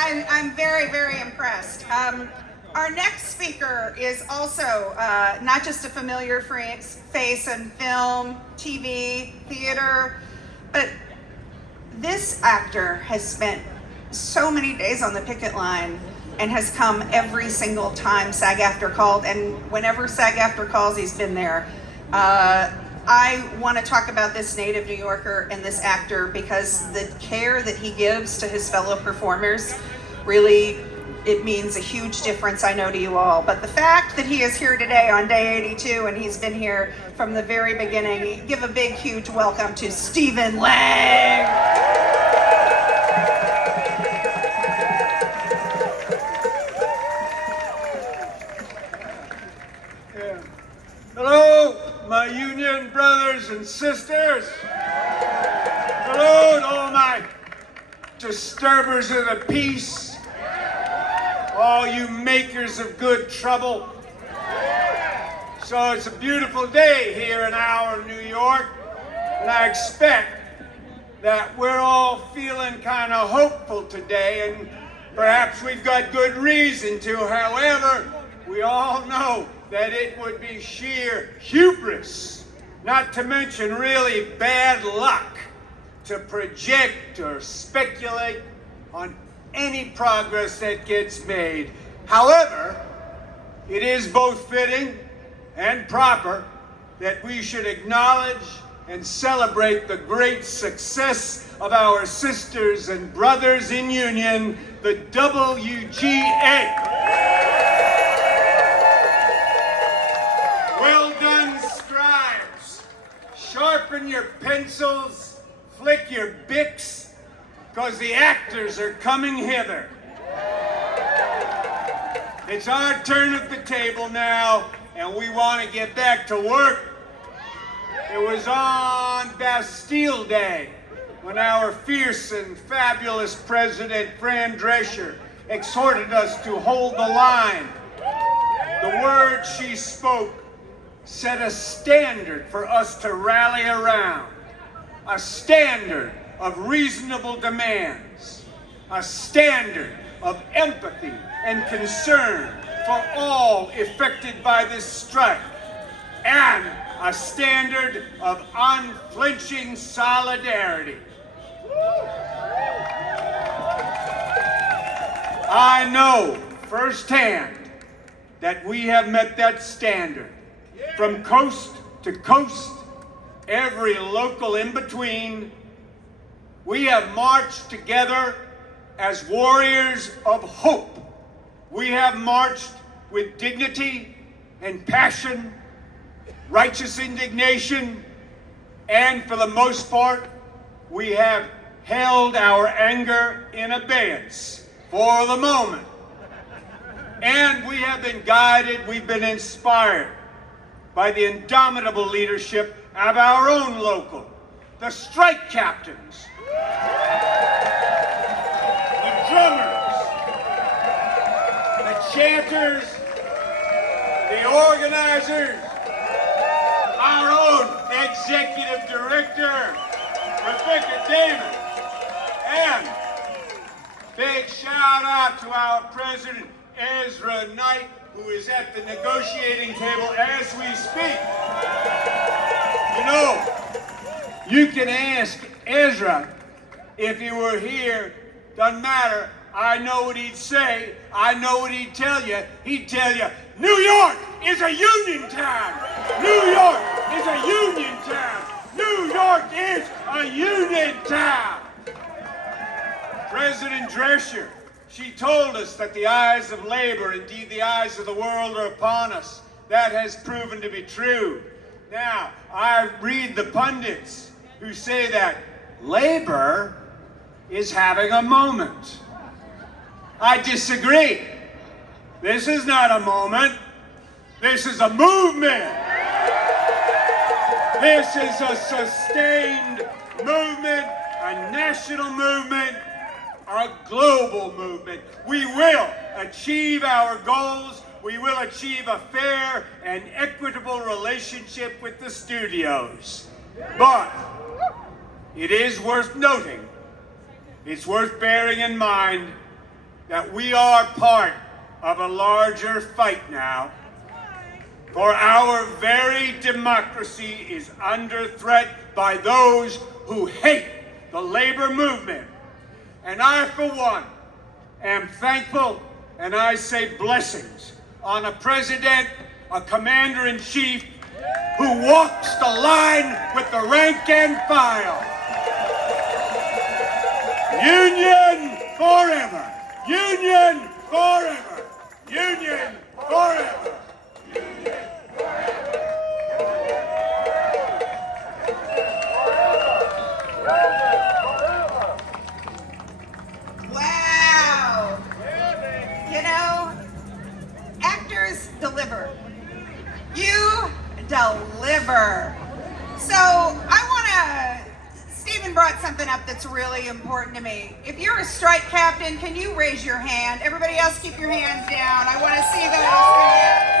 I'm very, very impressed. Our next speaker is also not just a familiar face in film, TV, theater, but this actor has spent so many days on the picket line and has come every single time SAG-AFTRA called, and whenever SAG-AFTRA calls, he's been there. I want to talk about this native New Yorker and this actor because the care that he gives to his fellow performers, really, it means a huge difference, I know, to you all. But the fact that he is here today on day 82 and he's been here from the very beginning, give a big, huge welcome to Stephen Lang. Hello, my union brothers and sisters. Hello to all my disturbers of the peace, all you makers of good trouble. So it's a beautiful day here in our New York, and I expect that we're all feeling kind of hopeful today, and perhaps we've got good reason to. However, we all know that it would be sheer hubris, not to mention really bad luck, to project or speculate on any progress that gets made. However, it is both fitting and proper that we should acknowledge and celebrate the great success of our sisters and brothers in union, the WGA. Well done, scribes. Sharpen your pencils, flick your Bics, because the actors are coming hither. It's our turn at the table now, and we want to get back to work. It was on Bastille Day when our fierce and fabulous President Fran Drescher exhorted us to hold the line. The words she spoke set a standard for us to rally around, a standard of reasonable demands, a standard of empathy and concern for all affected by this strike, and a standard of unflinching solidarity. I know firsthand that we have met that standard. From coast to coast, every local in between, we have marched together as warriors of hope. We have marched with dignity and passion, righteous indignation, and for the most part, we have held our anger in abeyance for the moment. And we have been guided, we've been inspired by the indomitable leadership of our own local, the strike captains, the drummers, the chanters, the organizers, our own executive director, Rebecca Damon, and big shout out to our president, Ezra Knight, who is at the negotiating table as we speak. You know, you can ask Ezra if he were here, doesn't matter. I know what he'd say. I know what he'd tell you. He'd tell you, New York is a union town. New York is a union town. New York is a union town. President Drescher, she told us that the eyes of labor, indeed the eyes of the world, are upon us. That has proven to be true. Now, I read the pundits who say that labor is having a moment. I disagree. This is not a moment. This is a movement. This is a sustained movement, a national movement, a global movement. We will achieve our goals. We will achieve a fair and equitable relationship with the studios. But it is worth noting, it's worth bearing in mind that we are part of a larger fight now. For our very democracy is under threat by those who hate the labor movement. And I, for one, am thankful, and I say blessings, on a president, a commander-in-chief, who walks the line with the rank and file. Union forever! Union forever! Union forever! Wow! You know, actors deliver. You deliver. So Stephen brought something up that's really important to me. If you're a strike captain, can you raise your hand? Everybody else keep your hands down. I want to see those hands.